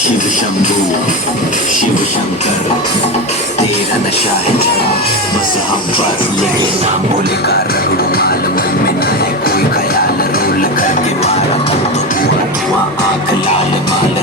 शिव शंभू शिव शंकर तेरा नशा है चढ़ा बस हम पर लेके नाम बोले का रघुमाल मन में ना है कोई ख्याल रोल करके मारा तब तो पूरा धुआं आँख लाल माल